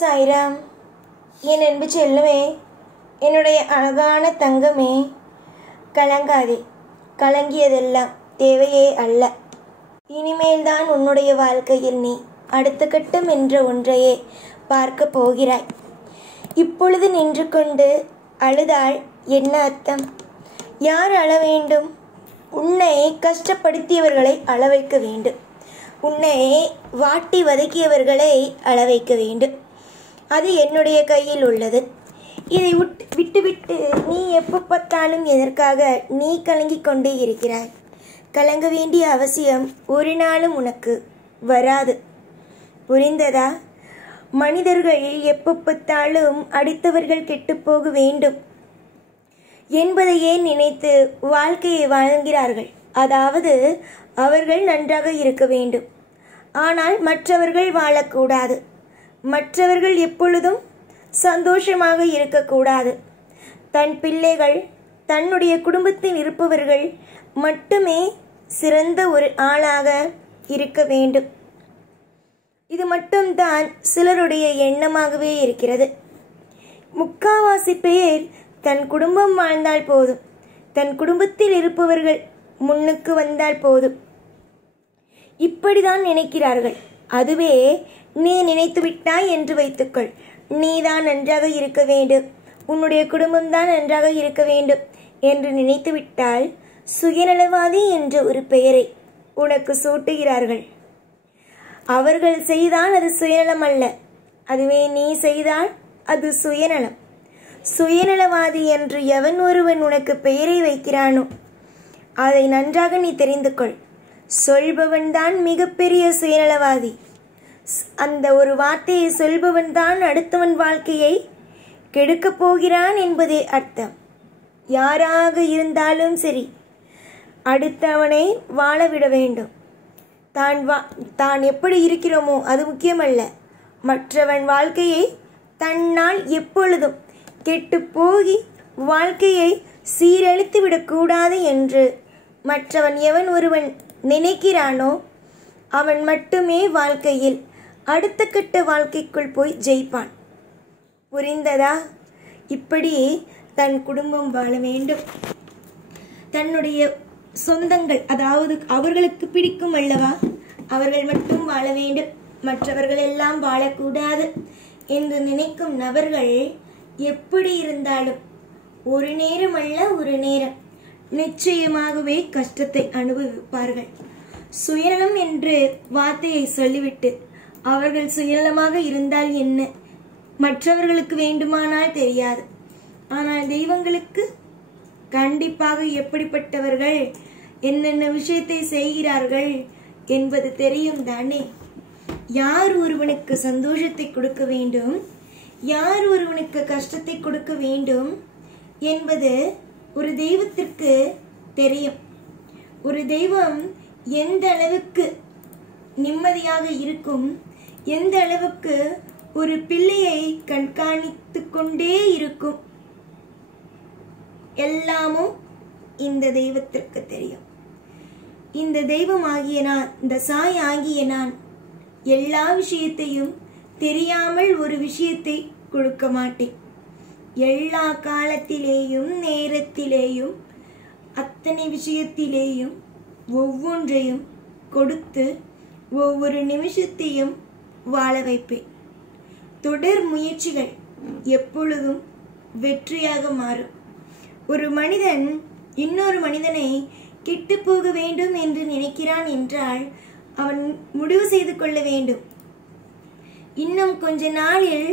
சாய்ராம், என் அன்பு செல்லுமே, என்னுடைய அழகான தங்கமே, கலங்காதே. கலங்கியதெல்லாம் தேவையே அல்ல. இனிமேல்தான் உன்னுடைய வாழ்க்கையில் நீ அடுத்த கட்டம் என்ற ஒன்றையே பார்க்க போகிறாய். இப்பொழுது நின்று கொண்டு அழுதால் என்ன அர்த்தம்? யார் அழ வேண்டும்? உன்னை கஷ்டப்படுத்தியவர்களை அழ வைக்க வேண்டும். உன்னை வாட்டி வதக்கியவர்களை அழ வைக்க வேண்டும். அது என்னுடைய கையில் உள்ளது. இதை விட்டுவிட்டு நீ எப்போ பார்த்தாலும் எதற்காக நீ கலங்கிக் கொண்டே இருக்கிறாய்? கலங்க வேண்டிய அவசியம் ஒரு நாளும் உனக்கு வராது. புரிந்ததா? மனிதர்கள் எப்போ பார்த்தாலும் அடுத்தவர்கள் கெட்டுப்போக வேண்டும் என்பதையே நினைத்து வாழ்க்கையை வாழ்கிறார்கள். அதாவது அவர்கள் நன்றாக இருக்க வேண்டும். ஆனால் மற்றவர்கள் வாழக்கூடாது. மற்றவர்கள் எப்பொழுதும் சந்தோஷமாக இருக்கக்கூடாது. தன் பிள்ளைகள், தன்னுடைய குடும்பத்தில் இருப்பவர்கள் மட்டுமே சிறந்த ஒரு ஆளாக இருக்க வேண்டும். இது மட்டும்தான் சிலருடைய எண்ணமாகவே இருக்கிறது. முக்காவாசி பேர் தன் குடும்பம் வாழ்ந்தால் போதும், தன் குடும்பத்தில் இருப்பவர்கள் முன்னுக்கு வந்தால் போதும், இப்படிதான் நினைக்கிறார்கள். அதுவே நீ நினைத்து விட்டாய் என்று வைத்துக்கொள். நீதான் நன்றாக இருக்க வேண்டும், உன்னுடைய குடும்பம்தான் நன்றாக இருக்க வேண்டும் என்று நினைத்து விட்டால் சுயநலவாதி என்ற ஒரு பெயரை உனக்கு சூட்டுகிறார்கள். அவர்கள் செய்தால் அது சுயநலம் அல்ல, அதுவே நீ செய்தால் அது சுயநலம். சுயநலவாதி என்று எவன் ஒருவன் உனக்கு பெயரை வைக்கிறானோ அதை நன்றாக நீ தெரிந்து கொள். சொல்பவன் தான் மிகப்பெரிய சுயநலவாதி. அந்த ஒரு வார்த்தையை சொல்பவன் தான் அடுத்தவன் வாழ்க்கையை கெடுக்கப் போகிறான் என்பதே அர்த்தம். யாராக இருந்தாலும் சரி, அடுத்தவனை வாழவிட வேண்டும். தான் எப்படி இருக்கிறோமோ அது முக்கியமல்ல. மற்றவன் வாழ்க்கையை தன்னால் எப்பொழுதும் கெட்டு போகி வாழ்க்கையை சீரழித்து விடக்கூடாது என்று மற்றவன் எவன் ஒருவன் நினைக்கிறானோ அவன் மட்டுமே வாழ்க்கையில் அடுத்த கட்ட வாழ்க்கைக்குள் போய் ஜெயிப்பான். புரிந்ததா? இப்படி தன் குடும்பம் வாழ வேண்டும். தன்னுடைய சொந்தங்கள், அதாவது அவர்களுக்கு பிடிக்கும் அல்லவா, அவர்கள் மட்டும் வாழ வேண்டும், மற்றவர்கள் எல்லாம் வாழக்கூடாது என்று நினைக்கும் நபர்கள் எப்படி இருந்தாலும் ஒரு நேரம் அல்ல ஒரு நேரம் நிச்சயமாகவே கஷ்டத்தை அனுபவிப்பார்கள். சுயநலம் என்று வார்த்தையை சொல்லிவிட்டு அவர்கள் சுயநலமாக இருந்தால் என்ன, மற்றவர்களுக்கு வேண்டுமானால் தெரியாது, ஆனால் தெய்வங்களுக்கு கண்டிப்பாக எப்படிப்பட்டவர்கள் என்னென்ன விஷயத்தை செய்கிறார்கள் என்பது தெரியும் தானே. யார் ஒருவனுக்கு சந்தோஷத்தை கொடுக்க வேண்டும், யார் ஒருவனுக்கு கஷ்டத்தை கொடுக்க வேண்டும் என்பது ஒரு தெய்வத்திற்கு தெரியும். ஒரு தெய்வம் எந்த அளவுக்கு நிம்மதியாக இருக்கும், எந்த அளவுக்கு ஒரு பிள்ளையை கண்காணித்து கொண்டே இருக்கும், எல்லாமும் இந்த தெய்வத்திற்கு தெரியும். இந்த தெய்வம் ஆகிய நான், இந்த சாய் ஆகிய நான் எல்லா விஷயத்தையும் தெரியாமல் ஒரு விஷயத்தை கொடுக்க மாட்டேன். எல்லா காலத்திலேயும் நேரத்திலேயும் அத்தனை விஷயத்திலேயும் ஒவ்வொன்றையும் கொடுத்து ஒவ்வொரு நிமிஷத்தையும் வாழ வைப்பேன். தொடர் முயற்சிகள் எப்பொழுதும் வெற்றியாக மாறும். ஒரு மனிதன் இன்னொரு மனிதனை கெட்டு போக வேண்டும் என்று நினைக்கிறான் என்றால் அவன் முடிவு செய்து கொள்ள வேண்டும், இன்னும் கொஞ்ச நாளில்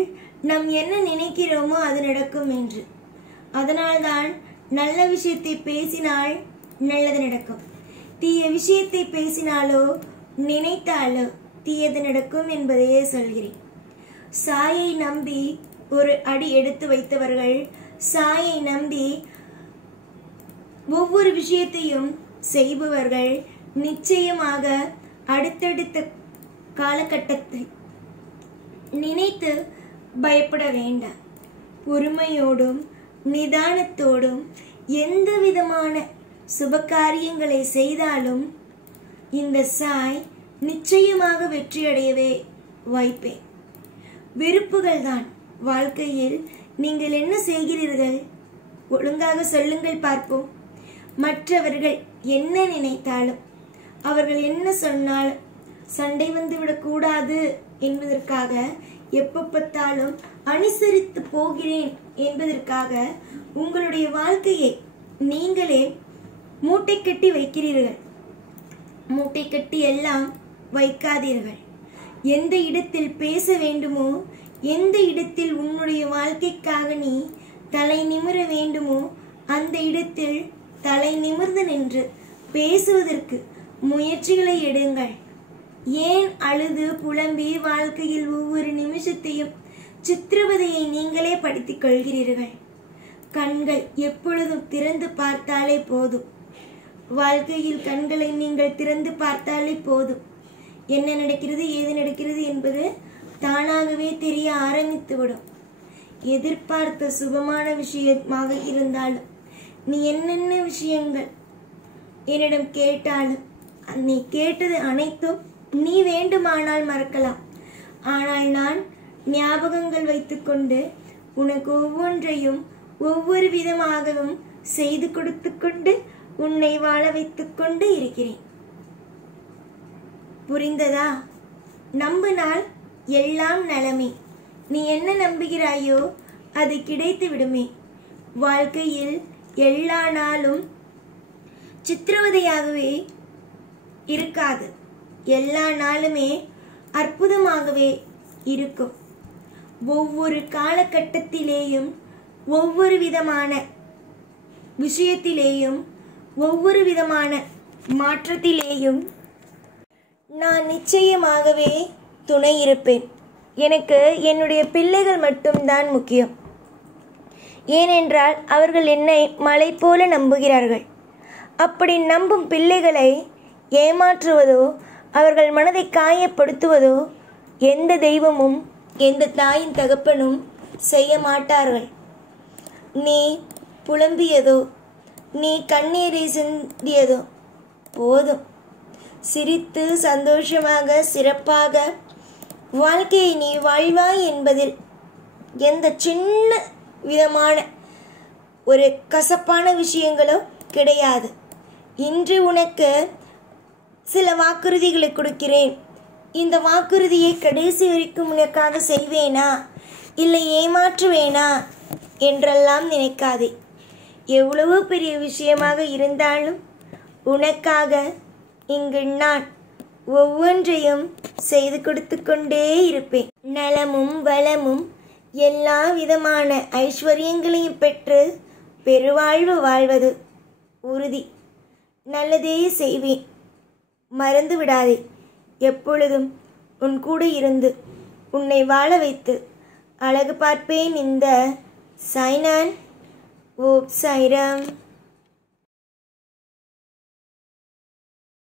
நாம் என்ன நினைக்கிறோமோ அது நடக்கும் என்று. அதனால்தான் நல்ல விஷயத்தை பேசினால் நல்லது நடக்கும், தீய விஷயத்தை பேசினாலோ நினைத்தாலோ தீயது நடக்கும் என்பதையே சொல்கிறேன். சாயை நம்பி ஒரு அடி எடுத்து வைத்தவர்கள், சாயை நம்பி ஒவ்வொரு விஷயத்தையும் செய்பவர்கள் நிச்சயமாக அடுத்தடுத்த காலகட்டத்தை நினைத்து பயப்பட வேண்டாம். பொறுமையோடும் நிதானத்தோடும் எந்த விதமான சுப காரியங்களை செய்தாலும் இந்த சாய் நிச்சயமாக வெற்றியடையவே வைப்பேன். வெறுப்புகள் தான். வாழ்க்கையில் நீங்கள் என்ன செய்கிறீர்கள்? ஒழுங்காக சொல்லுங்கள் பார்ப்போம். மற்றவர்கள் என்ன நினைத்தாலும், அவர்கள் என்ன சொன்னாலும் சண்டை வந்துவிடக்கூடாது என்பதற்காக எப்ப பார்த்தாலும் அனுசரித்து போகிறேன் என்பதற்காக உங்களுடைய வாழ்க்கையை நீங்களே மூட்டை கட்டி வைக்கிறீர்கள். மூட்டை கட்டி எல்லாம் வைக்காதீர்கள். எந்த இடத்தில் பேச வேண்டுமோ, எந்த இடத்தில் உன்னுடைய வாழ்க்கைக்காக நீ தலை நிமிர வேண்டுமோ அந்த இடத்தில் தலை நிமிர்ந்து நின்று பேசுவதற்கு முயற்சிகளை எடுங்கள். ஏன் அழுது புலம்பி வாழ்க்கையில் ஒவ்வொரு நிமிஷத்தையும் சித்திரவதையை நீங்களே படுத்திக் கொள்கிறீர்கள்? கண்கள் எப்பொழுதும் திறந்து பார்த்தாலே போதும். வாழ்க்கையில் கண்களை நீங்கள் திறந்து பார்த்தாலே போதும். என்ன நடக்கிறது, ஏது நடக்கிறது என்பது தானாகவே தெரிய ஆரம்பித்துவிடும். எதிர்பார்த்த சுபமான விஷயமாக இருந்தாலும், நீ என்னென்ன விஷயங்கள் என்னிடம் கேட்டாலும், நீ கேட்டது அனைத்தும் நீ வேண்டுமானால் மறக்கலாம். ஆனால் நான் ஞாபகங்கள் வைத்துக்கொண்டு உனக்கு ஒவ்வொன்றையும் ஒவ்வொரு விதமாகவும் செய்து கொடுத்து கொண்டு உன்னை வாழ வைத்துக் கொண்டு இருக்கிறேன். புரிந்ததா? நம்பினால் எல்லாம் நலமே. நீ என்ன நம்புகிறாயோ அது கிடைத்து விடுமே. வாழ்க்கையில் எல்லா நாளும் சித்திரவதையாகவே இருக்காது. எல்லா நாளுமே அற்புதமாகவே இருக்கும். ஒவ்வொரு காலகட்டத்திலேயும் ஒவ்வொரு விதமான விஷயத்திலேயும் ஒவ்வொரு விதமான மாற்றத்திலேயும் நான் நிச்சயமாகவே துணை இருப்பேன். எனக்கு என்னுடைய பிள்ளைகள் மட்டும்தான் முக்கியம். ஏனென்றால் அவர்கள் என்னை மலை போல நம்புகிறார்கள். அப்படி நம்பும் பிள்ளைகளை ஏமாற்றுவதோ அவர்கள் மனதை காயப்படுத்துவதோ எந்த தெய்வமும் எந்த தாயின் தகப்பனும் செய்ய மாட்டார்கள். நீ புலம்பியதோ, நீ கண்ணீரை சிந்தியதோ போதும். சிரித்து சந்தோஷமாக சிறப்பாக வாழ்க்கையை நீ வாழ்வாய் என்பதில் எந்த சின்ன விதமான ஒரு கசப்பான விஷயங்களோ கிடையாது. இன்று உனக்கு சில வாக்குறுதிகளை கொடுக்கிறேன். இந்த வாக்குறுதியை கடைசி வரைக்கும் உனக்காக செய்வேனா இல்லை ஏமாற்றுவேனா என்றெல்லாம் நினைக்காதே. எவ்வளவு பெரிய விஷயமாக இருந்தாலும் உனக்காக இங்கு நான் ஒவ்வொன்றையும் செய்து கொடுத்து கொண்டே இருப்பேன். நலமும் வளமும் எல்லா விதமான ஐஸ்வர்யங்களையும் பெற்று பெருவாழ்வு வாழ்வது உறுதி. நல்லதே செய்வேன். மறந்து விடாதே. எப்பொழுதும் உன் கூட இருந்து உன்னை வாழ வைத்து அழகு பார்ப்பேன். இந்த சாய்நான். ஓம் சாய்ராம்.